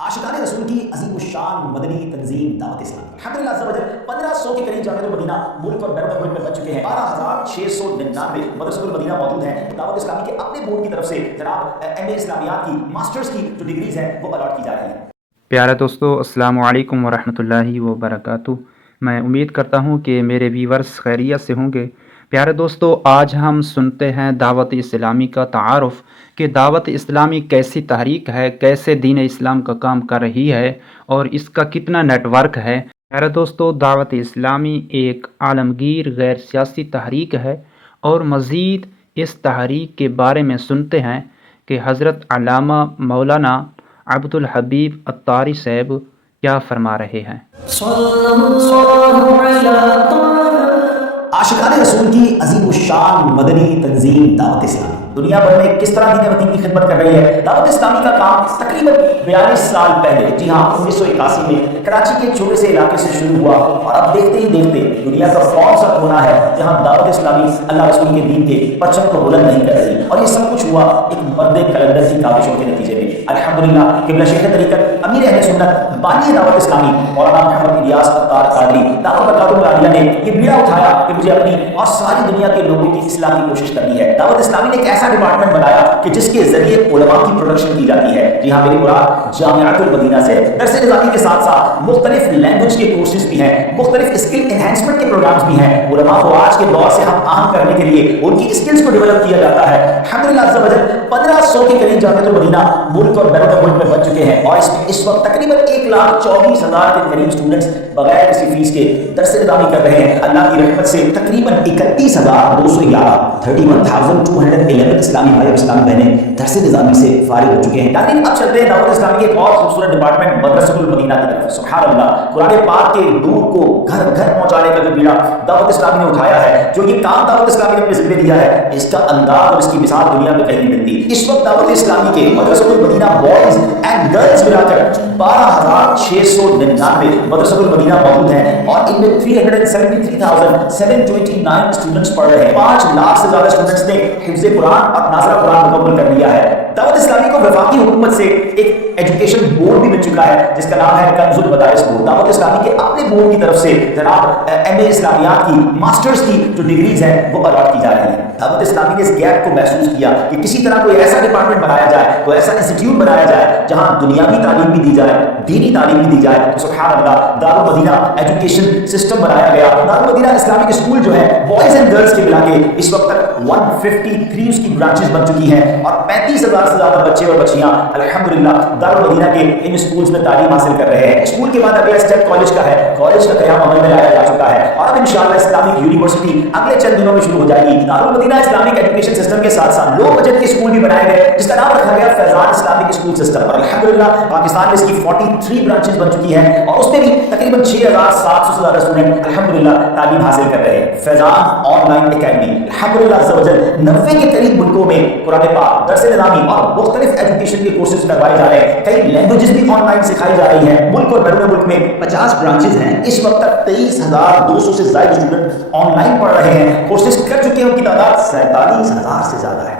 आशिकान रसूल की अजीम उशान मदनी तंजीम दावत इस्लामी अल्हम्दुलिल्लाह अज़्ज़ा वजल 1500 के करीब जामिअतुल मदीना मुल्क और बैरुन मुल्क में बन चुके हैं। 12,699 मदरसतुल मदीना मौजूद हैं। दावत इस्लामी के अपने बोर्ड की तरफ से जनाब एमए इस्लामियात की मास्टर्स की जो डिग्रीज हैं वो अलॉट की जा रही हैं। प्यारे दोस्तों, अस्सलामु अलैकुम वरहमतुल्लाहि वबरकातुहू। मैं उम्मीद करता हूँ कि मेरे व्यूवर्स खैरियत से होंगे। प्यारे दोस्तों, आज हम सुनते हैं दावत इस्लामी का तारुफ़ कि दावत इस्लामी कैसी तहरीक है, कैसे दीन इस्लाम का काम कर रही है और इसका कितना नेटवर्क है। प्यारे दोस्तों, दावत इस्लामी एक आलमगीर गैर सियासी तहरीक है और मज़ीद इस तहरीक के बारे में सुनते हैं कि हज़रत अल्लामा मौलाना अब्दुल हबीब अत्तारी साहब क्या फरमा रहे हैं। आशिकान रसूल की अजीम उशान मदनी तंजीम दावत इस्लामी दुनिया भर में किस तरह दीन वतन की खिदमत कर रही है। दावत इस्लामी का काम तकरीबन 42 साल पहले, जी हाँ, 1981 में कराची के छोटे से इलाके से शुरू हुआ और अब देखते ही देखते दुनिया का कौन सा कोना है जहाँ दावत इस्लामी अल्लाह रसूल के दीन के परचम को बुलंद नहीं कर रही। और ये सब कुछ हुआ एक मर्द कलंदर की काविशों के नतीजे में। अल्हम्दुलिल्लाह किबला शेख तरीक़त अमीर अहले सुन्नत बानी दावत इस्लामी मौलाना मोहम्मद इलियास अत्तार कादरी दावत बरकातुहु आलिया ने ये बीड़ा उठाया कि मुझे अपनी और सारी दुनिया के लोगों की इस्लाह की कोशिश करनी है। दावत इस्लामी ने एक ऐसा डिपार्टमेंट बनाया कि जिसके जरिए उलमा की प्रोडक्शन की जाती है। जी हाँ, मेरी मुराद जामिअतुल मदीना से दरस निज़ामी के साथ साथ मुख्तलिफ लैंग्वेज के कोर्सेज भी हैं, मुख्तलिफ स्किल एनहांसमेंट के प्रोग्राम्स भी हैं। उलमा को आज के दौर से हम आहंग करने के लिए उनकी स्किल्स को डेवलप किया जाता है। अल्हम्दुलिल्लाह अज़्ज़ा वजल 1500 के करीब जामिअतुल मदीना मुल्क और बैरुन मुल्क में बन चुके हैं और इस वक्त तकरीबन 1,24,000 के करीब स्टूडेंट्स बगैर किसी फीस के दरस निज़ामी कर रहे हैं। अल्लाह की रहमत से तकरीबन 31,211 31,211 इस्लामी भाई इस्लामी बहनें दरस निज़ामी से फारिग हो चुके हैं। लेकिन अब चलते हैं दावत इस्लामी के एक और खूबसूरत डिपार्टमेंट मदरसतुल मदीना की तरफ। सुभान अल्लाह, कुरान पाक के नूर को घर घर पहुंचाने का जो बीड़ा दावत इस्लामी ने उठाया है, जो ये काम दावत इस्लामी ने अपने ज़िम्मे दिया है, इसका अंदाज और इसकी मिसाल दुनिया में कहीं नहीं मिलती। इस वक्त दावत इस्लामी के मदरसतुल मदीना बॉयज एंड गर्ल्स मिलाकर 12,699 मदरसतुल मदीना मौजूद हैं और इनमें 373,729 स्टूडेंट्स पढ़ रहे हैं। 5 लाख से ज्यादा स्टूडेंट्स ने हिफ्ज़ कुरान और नाज़रा कुरान मुकम्मल कर लिया है। दावत इस्लामी को वफाकी हुकूमत से एक एजुकेशन बोर्ड भी मिल चुका है जिसका नाम है कंजुल मदारिस बोर्ड। दावत इस्लामी के अपने बोर्ड की तरफ से जनाब एमए इस्लामियात की मास्टर्स की जो डिग्रीज हैं वो अलॉट की जा रही हैं। दावत इस्लामी ने इस गैप को महसूस किया कि किसी तरह कोई ऐसा डिपार्टमेंट बनाया जाए, कोई ऐसा इंस्टीट्यूट बनाया जाए जहां दुनियावी तालीम भी दी जाए, दीनी तालीम भी दी जाए। तो सुभान अल्लाह, दारुल मदीना एजुकेशन सिस्टम बनाया गया। दारुल मदीना इस्लामिक स्कूल जो है बॉयज एंड गर्ल्स के मिला के इस वक्त तक 153 उसकी ब्रांचेस बन चुकी हैं और 35,000 से ज्यादा बच्चे और बच्चियां अल्हम्दुलिल्लाह दारुल मदीना के इन स्कूल्स में तालीम हासिल कर रहे हैं। स्कूल के बाद अगला स्टेप कॉलेज का है। कॉलेज का क़याम अमल में लाया जा चुका है और अब इंशाअल्लाह इस्लामिक यूनिवर्सिटी अगले चंद दिनों में शुरू हो जाएगी। Darul Madina Islamic education system के साथ साथ लो बजट के स्कूल भी बनाए गए जिसका नाम रखा गया फैजान इस्लामिक स्कूल सिस्टम। और अल्हम्दुलिल्लाह पाकिस्तान में इसकी 43 ब्रांचेस बन चुकी हैं और उसमें भी तकरीबन 6,700 से ज्यादा स्टूडेंट अल्हम्दुलिल्लाह तालीम हासिल कर रहे हैं। फैजान ऑनलाइन एकेडमी अल्हम्दुलिल्लाह अज़्ज़ा वजल 90 के करीब मुल्कों में कुरान पाक, दरस निज़ामी और मुख्तलिफ एजुकेशन के कोर्सेज करवाए जा रहे हैं। कई लैंग्वेजेस भी ऑनलाइन सिखाई जा रही हैं। मुल्क और बैरुन मुल्क में 50 ब्रांचेस हैं। इस वक्त तक 23,200 से ज्यादा स्टूडेंट ऑनलाइन पढ़ रहे हैं। कोर्सेज कर चुके हैं, उनकी तादाद 47,000 से ज्यादा है।